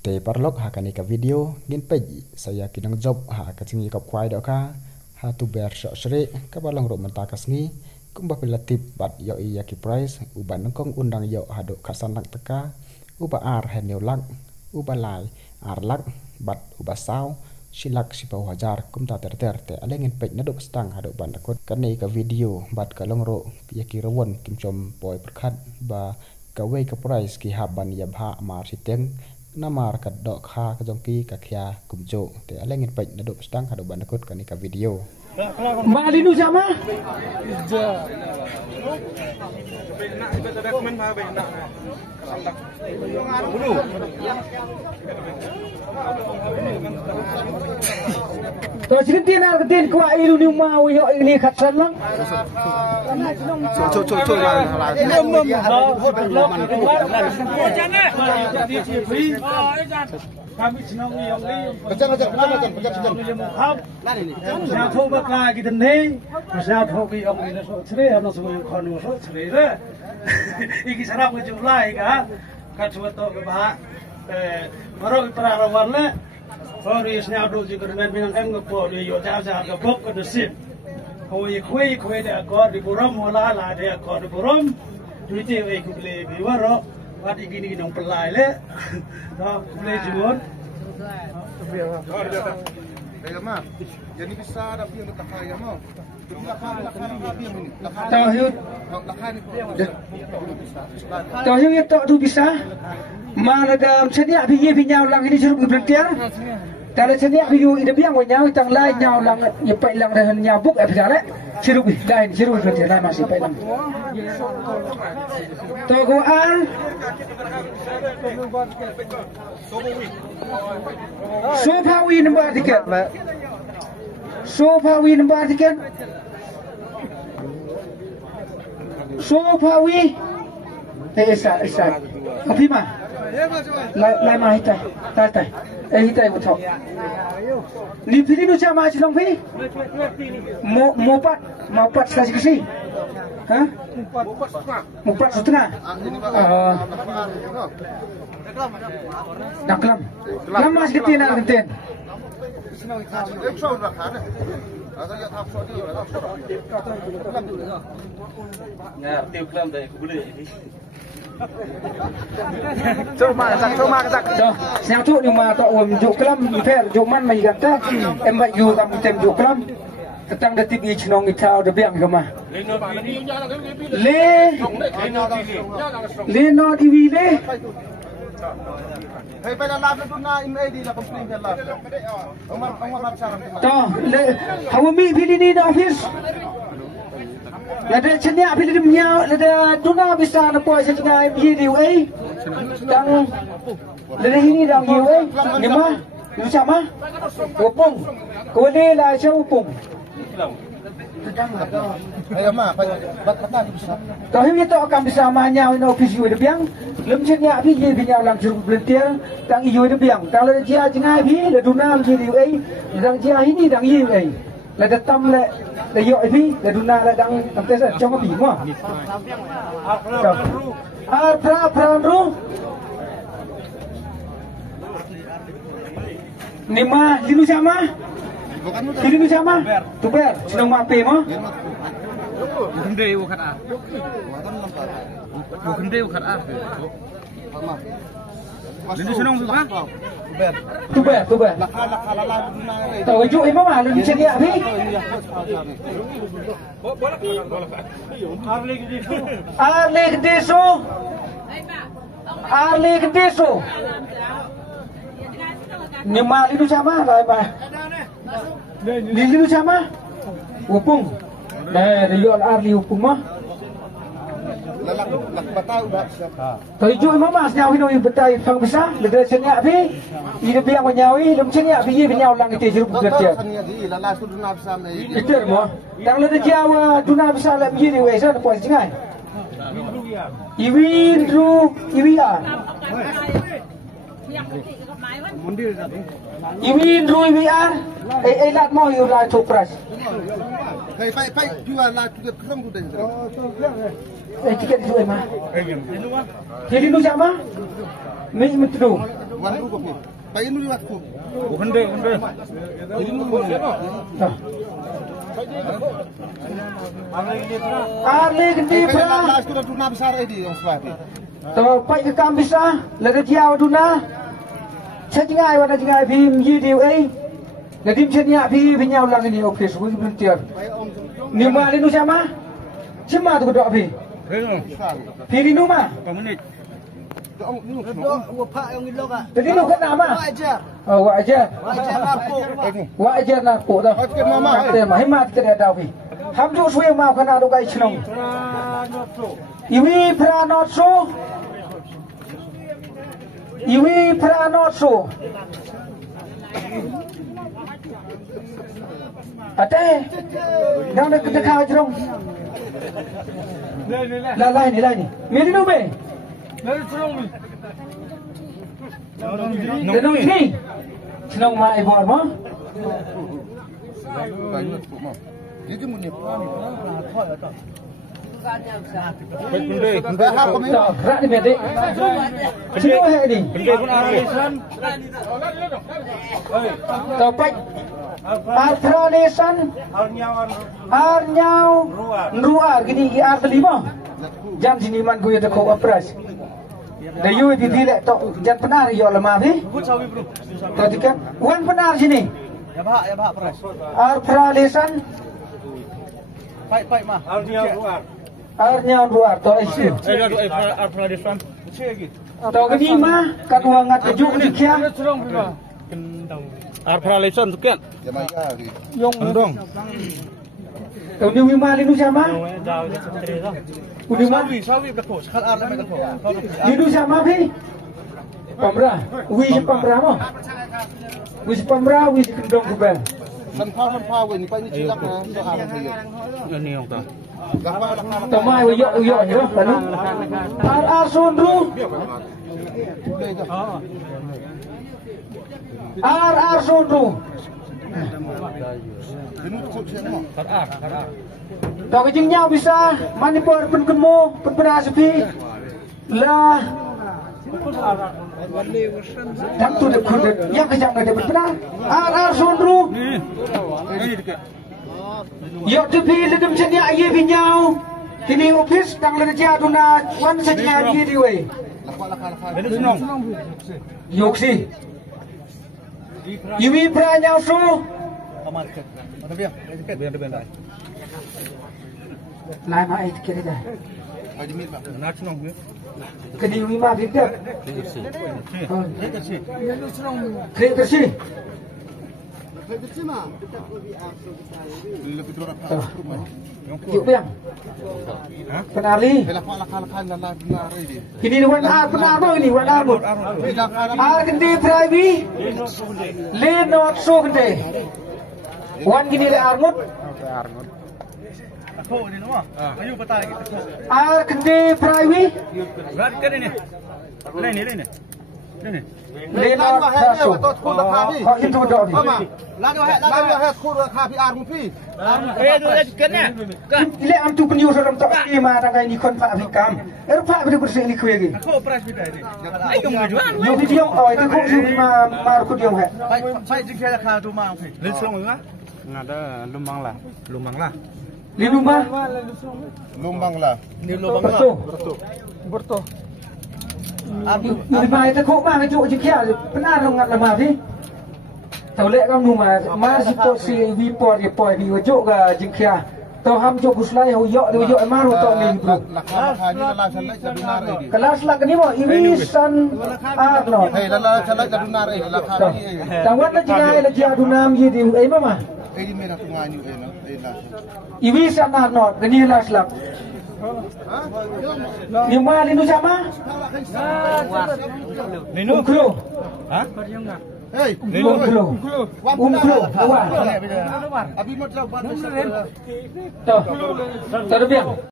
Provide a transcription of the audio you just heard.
Te parlok hakani ka video ngin peji saya kinang job ha ka cingi kop kwai do ka ha tu ber sho sre ka balong ro menta kasngi kumbah pelatip bat yo iya ki price uban nongkong undang yo hado kasan lak teka uba ar heneu lak uba lai ar lak bat uba saw silak sipau hajar kumta ter te alengin pej nadok stang hado ban takot kani ka video bat ka longro ya ki rawon kimchom boy perkhat ba ka wei ka price ki haban ya bha mar siteng namar kat dok kha ka jongki ka khia kumjo te alengin pej nadok stang hado ban takot kani ka video Mbak Linu siapa? Tôi chỉ tin nào cái tên của ai luôn nhưng mà họ ini khát sân lắm. Kami senang yang ni. Saya tahu bakal kita ni. Saya tahu ki orang ini so cerai, orang semua kanu so cerai le. Iki sarap ke julai ka. Kacau tu ke bah. Baru perawan le. Baru isnya dulu juga dengan minang em ngepol di yo jauh-jauh ke bok ke desin. Kue dia kau di buram wala lah dia kau di buram. Duit dia ikut beli biwaro. Wadi gini nong pelai le, tak boleh jual. Kaya mah, jadi bisa ada yang letak kaya mah. Tahu yang tak tu bisa. Mana dalam sedia biaya lang ini suruh berhenti. Kalau sedia biaya ini biang nyau tang lain nyau lang nyepai lang dah nyabuk apa le? Suruh lain suruh berhenti lain masih pai lang. Togoan Sofawi nombor tiket. Sofawi nombor tiket. Sofawi. Esat. Apa mah? Lai mah hitai. Tai. Hitai betul. Ni pilih nu sama aja dong pi. Mau pat sekali kesi. Hah? 4,5. Nak lam. Lam mas ketin nak ketin. Ngar tiup lam dah aku boleh. Cuma sak. Siang tu ni mah tak juk lam fair juman mai kata em bai yu kam tem juk lam. Ketang dah tibi cenong itau dah biang ke mah. Le no TV le. Hei pada lab tu na email di la komplain ke lab. Omar saram. Toh le hawami pilih ni di office. Lada cenia pilih di menyau, lada tuna bisa nak puas cenia video Dang lada ini dang UA. Ni mah, ni sama. Upung. Kau ni lah siapa upung? Kaya mah, bat bisa. Tahu ni tak akan bisa manyau di office UA biang. Lem cenia pilih binyau lang suruh belentir. Dang UA biang. Kalau dia cengai pilih, lada tuna UA. Dang dia ini dang UA. Lada tam le yo pi le duna le dang tes chong pi mo pranru Nima linu sama tu ber sedang mape mo Gende ukat ah. Gende ukat ah. Linu senang bukan? Tu ber tahu ju imam ada di sini abi Arlik deso ni ma linu sama lai ma linu sama upung dari yo arli upung mah Tapi juga mama senyawi no betai fang bisa, lega senyak bi, ini biang menyawi, lem senyak bi binyau lang itu jeruk kerja. Itu mo, tang lega Jawa duna bisa lem bi ni wesa puas jengai. Iwia. Iwin ru iwia, lat mo yu la topras. Pai jual la tu kram tu den. Tiket itu mah. Jadi nu sama? Ni mentu. Wan ru ko pi. Bayin ru wat ko. Hundre. Ini nu ko. Arli gede pra. Last ko tu na besar ini yang sebab. To pai ke kam bisa, le dia duna. Chengai wa chengai phim yi điều ấy. Để tim trên nhà phi với nhau là cái điều kể số bên tiền. Nếu mà đi nu xem á, chứ mà tụi đọ phi. Phi đi nu mà. Để đi nu cái nào mà? Ngoại chưa? Ngoại chưa là cổ đâu? Để mà hết mà cái này đâu phi. Ham chú suy mà cái nào đâu cái chồng. Iwi pranotso. Iwi pranotso. Ate, đang được cái khao chưa? Là lại này, mình đi đâu về? Đi đâu đi? Nông mai vợ mà? Rạ đi về đi. Chứ có hệ đi. Tao bách. Altranesan Arnyau Ruar gini ar kelima jam sini man gue tak kau apres dah you di dilek tok jam benar yo lemah ni tadi kan wan benar sini Ya bah pres. Altranesan Pai mah. Arnyau Ruar to isi Altranesan to gini mah kan wangat kejuk dikia Altranesan sekian. Ya maya ni. Dong. Udah wima linu sama? Udah mah? Sawi betul. Sekarang ada betul. Linu sama pi? Pamra, wis pamra mo? Wis pamra, wis kendong kubel. Lempar ni pai ni cilak na ndo ha ni. Ini yang tak. Tomai uyo ni ro lalu. Ar sunru. Ar sunru. Kalau kecingnya bisa manipur penkemu penpenasipi lah. Dan tu dekut yang kejang ada benar. Ar sunru. Yok tu pi ledem senya aye binyau. Kini office tang le dia duna wan senya aye diwe. Yok si. Yumi pranya su. Lai mai kira dah. Kini yumi ma bikir. Kereta si. Yuk biang. Penali. Kini wan ar penar ini wan arbut. Ar kendi private. Le not so kendi. Wan gini le armut. Ar kendi private. Ini. Le not so. Kau itu dok ni. Lalu hai khur kha pi ar pi. Le am tu penyu soram tok ni ma tangai ni kon pak fikam. Pak betul bersih ni kuih ni. Yo video oi tu kau sih ma ku dia hai. Pai jing kha kha tu ma pi. Lên xong rồi á. Ngada lumang lah. Di rumah. Lumbang lah. Ni lumbang lah. Betul. Di mai tu kau ma ngejuk jikia benar ngat lemah ni. Tahu lek kamu ma si posi vipor di ujuk ke jikia. Tahu ham juk guslai huyok di ujuk emar untuk ni bro. Kelas lak ni mo ini san agno. Hei lala chalai dadunar lakha ni. Tawan na jingai la jia dunam yi di ai mama. Ini merah tungai ni na. Iwi san agno gani las lak. Ni ma linu sama? Linu kro. Ha? Hei, Kro. Luar. Abi mo daw ba? Tuh. Terbiang.